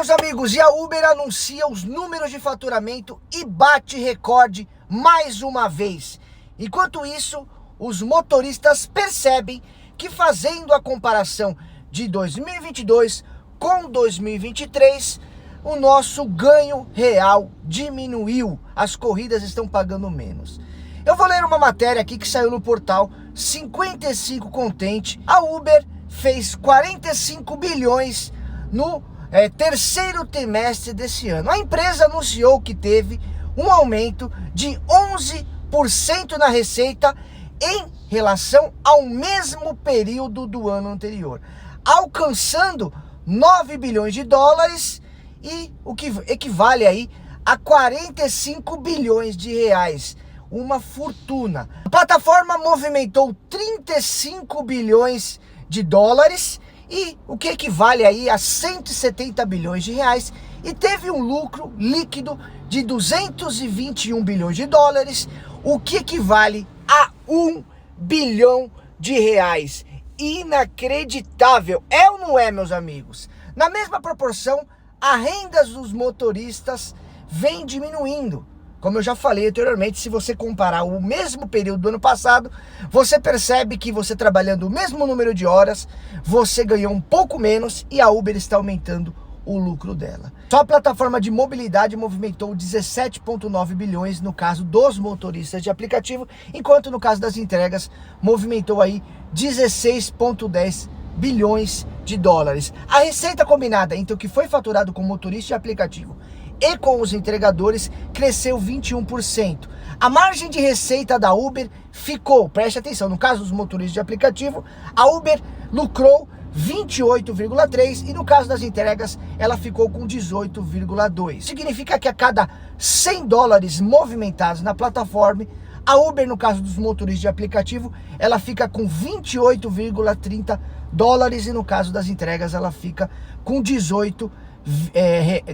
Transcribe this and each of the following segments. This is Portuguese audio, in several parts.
meus amigos, e a Uber anuncia os números de faturamento e bate recorde mais uma vez. Enquanto isso, os motoristas percebem que fazendo a comparação de 2022 com 2023, o nosso ganho real diminuiu. As corridas estão pagando menos. Eu vou ler uma matéria aqui que saiu no portal 55 Contente. A Uber fez 45 bilhões no terceiro trimestre desse ano. A empresa anunciou que teve um aumento de 11% na receita em relação ao mesmo período do ano anterior, alcançando 9 bilhões de dólares e o que equivale aí a 45 bilhões de reais. Uma fortuna. A plataforma movimentou 35 bilhões de dólares e o que equivale aí a 170 bilhões de reais e teve um lucro líquido de 221 bilhões de dólares, o que equivale a 1 bilhão de reais. Inacreditável, é ou não é, meus amigos? Na mesma proporção, a renda dos motoristas vem diminuindo. Como eu já falei anteriormente, se você comparar o mesmo período do ano passado, você percebe que você trabalhando o mesmo número de horas, você ganhou um pouco menos e a Uber está aumentando o lucro dela. Só a plataforma de mobilidade movimentou 17,9 bilhões no caso dos motoristas de aplicativo, enquanto no caso das entregas movimentou aí 16,10 bilhões de dólares. A receita combinada entre o que foi faturado com motorista de aplicativo e com os entregadores cresceu 21%. A margem de receita da Uber ficou, preste atenção, no caso dos motoristas de aplicativo, a Uber lucrou 28,3% e no caso das entregas ela ficou com 18,2%. Significa que a cada 100 dólares movimentados na plataforma, a Uber, no caso dos motoristas de aplicativo, ela fica com 28,30 dólares e no caso das entregas ela fica com 18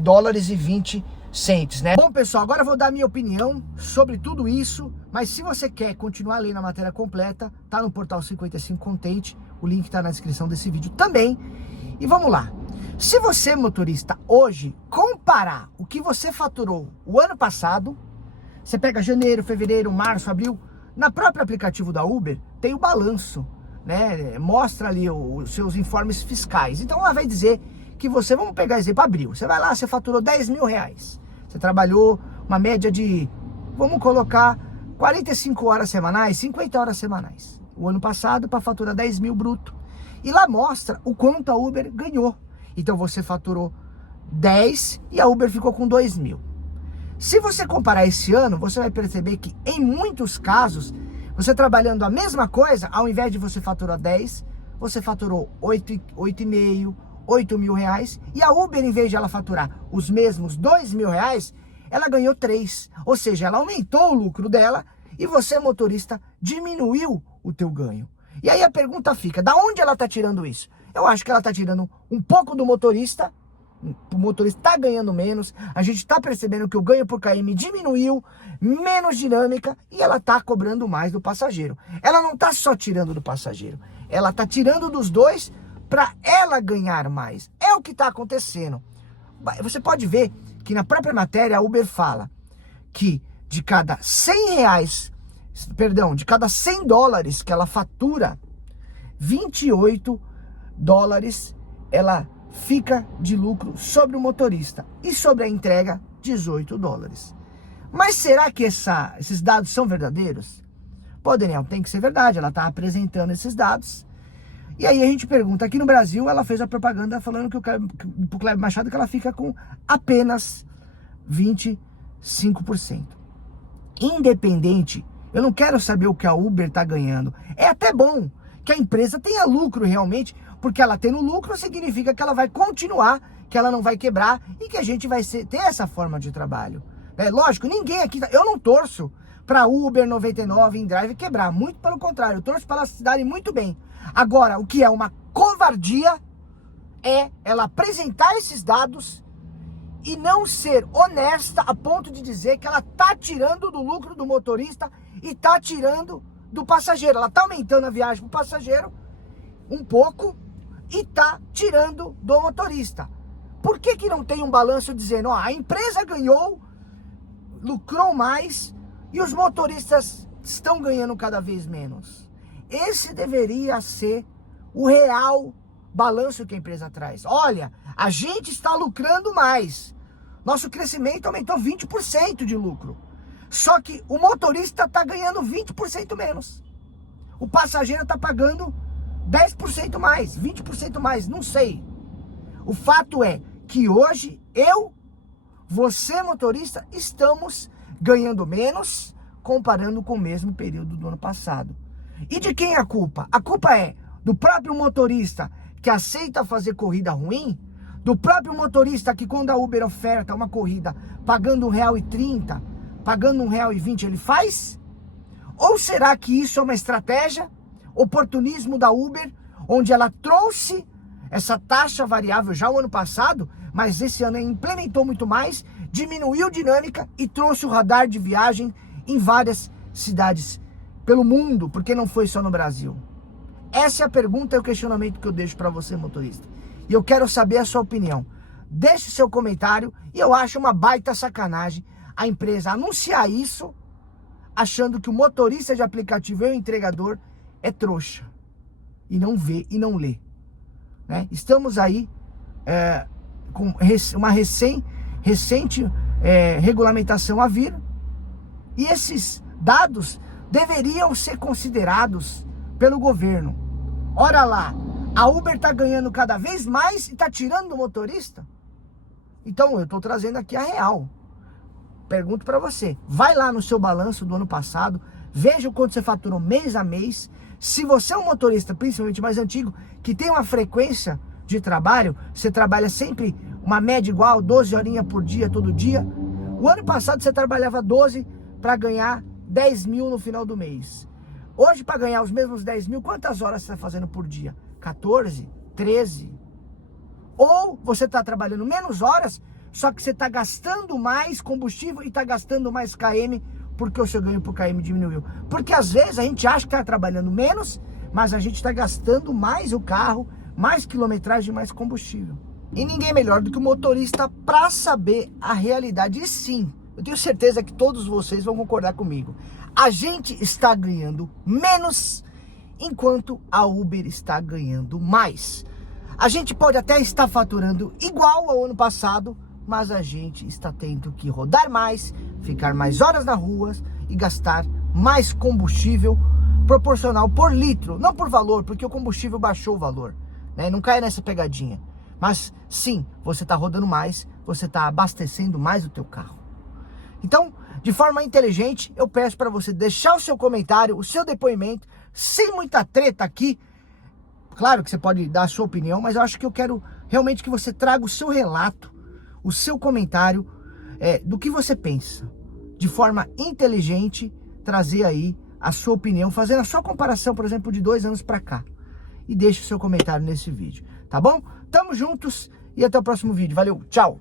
dólares e 20 centes, né? Bom, pessoal, agora eu vou dar minha opinião sobre tudo isso, mas se você quer continuar lendo a matéria completa, tá no portal 55 Contente, o link tá na descrição desse vídeo também. E vamos lá. Se você, motorista, hoje comparar o que você faturou o ano passado, você pega janeiro, fevereiro, março, abril, na própria aplicativo da Uber tem o balanço, né? Mostra ali os seus informes fiscais. Então ela vai dizer que você, vamos pegar exemplo, abril, você vai lá, você faturou 10 mil reais, você trabalhou uma média de, vamos colocar, 45 horas semanais, 50 horas semanais, o ano passado para faturar 10 mil bruto, e lá mostra o quanto a Uber ganhou. Então você faturou 10 e a Uber ficou com 2 mil. Se você comparar esse ano, você vai perceber que em muitos casos, você trabalhando a mesma coisa, ao invés de você faturar 10, você faturou 8,5, 8 mil reais, e a Uber, em vez de ela faturar os mesmos 2 mil reais, ela ganhou 3, ou seja, ela aumentou o lucro dela e você, motorista, diminuiu o teu ganho. E aí a pergunta fica, da onde ela está tirando isso? Eu acho que ela está tirando um pouco do motorista, o motorista está ganhando menos, a gente está percebendo que o ganho por KM diminuiu, menos dinâmica, e ela está cobrando mais do passageiro. Ela não está só tirando do passageiro, ela está tirando dos dois para ela ganhar mais. É o que está acontecendo. Você pode ver que na própria matéria a Uber fala que de cada 100 reais, perdão, de cada 100 dólares que ela fatura, 28 dólares ela fica de lucro sobre o motorista e sobre a entrega 18 dólares. Mas será que esses dados são verdadeiros? Pô, Daniel, tem que ser verdade, ela está apresentando esses dados. E aí a gente pergunta, aqui no Brasil ela fez a propaganda falando que pro Kleber Machado que ela fica com apenas 25%. Independente, eu não quero saber o que a Uber está ganhando. É até bom que a empresa tenha lucro realmente, porque ela tendo lucro significa que ela vai continuar, que ela não vai quebrar e que a gente vai ter essa forma de trabalho. É lógico, ninguém aqui, eu não torço para Uber 99 em Drive quebrar, muito pelo contrário, eu torço para elas se darem muito bem. Agora, o que é uma covardia é ela apresentar esses dados e não ser honesta a ponto de dizer que ela tá tirando do lucro do motorista e tá tirando do passageiro. Ela tá aumentando a viagem pro passageiro um pouco e tá tirando do motorista. por que não tem um balanço dizendo, ó, a empresa ganhou, lucrou mais e os motoristas estão ganhando cada vez menos? Esse deveria ser o real balanço que a empresa traz. Olha, a gente está lucrando mais. Nosso crescimento aumentou 20% de lucro. Só que o motorista está ganhando 20% menos. O passageiro está pagando 10% mais, 20% mais, não sei. O fato é que hoje você motorista, estamos ganhando menos comparando com o mesmo período do ano passado. E de quem é a culpa? A culpa é do próprio motorista que aceita fazer corrida ruim, do próprio motorista que quando a Uber oferta uma corrida pagando R$1,30, pagando R$1,20, ele faz? Ou será que isso é uma estratégia, oportunismo da Uber, onde ela trouxe essa taxa variável já o ano passado, mas esse ano implementou muito mais, diminuiu dinâmica e trouxe o radar de viagem em várias cidades pelo mundo, porque não foi só no Brasil? Essa é a pergunta e o questionamento que eu deixo para você, motorista. E eu quero saber a sua opinião. Deixe seu comentário e eu acho uma baita sacanagem a empresa anunciar isso, achando que o motorista de aplicativo e o entregador é trouxa. E não vê e não lê. Né? Estamos aí com uma recente regulamentação a vir. E esses dados deveriam ser considerados pelo governo. Ora lá, a Uber está ganhando cada vez mais e está tirando do motorista? Então eu estou trazendo aqui a real. Pergunto para você, vai lá no seu balanço do ano passado, veja o quanto você faturou mês a mês. Se você é um motorista, principalmente mais antigo, que tem uma frequência de trabalho, você trabalha sempre uma média igual, 12 horinhas por dia, todo dia. O ano passado você trabalhava 12 para ganhar 10 mil no final do mês. Hoje, para ganhar os mesmos 10 mil, quantas horas você está fazendo por dia? 14? 13? Ou você está trabalhando menos horas, só que você está gastando mais combustível e está gastando mais KM, porque o seu ganho por KM diminuiu. Porque às vezes a gente acha que está trabalhando menos, mas a gente está gastando mais o carro, mais quilometragem, mais combustível. E ninguém melhor do que o motorista para saber a realidade. E sim, eu tenho certeza que todos vocês vão concordar comigo. A gente está ganhando menos, enquanto a Uber está ganhando mais. A gente pode até estar faturando igual ao ano passado, mas a gente está tendo que rodar mais, ficar mais horas na rua e gastar mais combustível proporcional por litro, não por valor, porque o combustível baixou o valor, né? Não cai nessa pegadinha. Mas sim, você está rodando mais, você está abastecendo mais o teu carro. Então, de forma inteligente, eu peço para você deixar o seu comentário, o seu depoimento, sem muita treta aqui. Claro que você pode dar a sua opinião, mas eu acho que eu quero realmente que você traga o seu relato, o seu comentário do que você pensa. De forma inteligente, trazer aí a sua opinião, fazendo a sua comparação, por exemplo, de 2 anos para cá. E deixe o seu comentário nesse vídeo, tá bom? Tamo juntos e até o próximo vídeo. Valeu, tchau!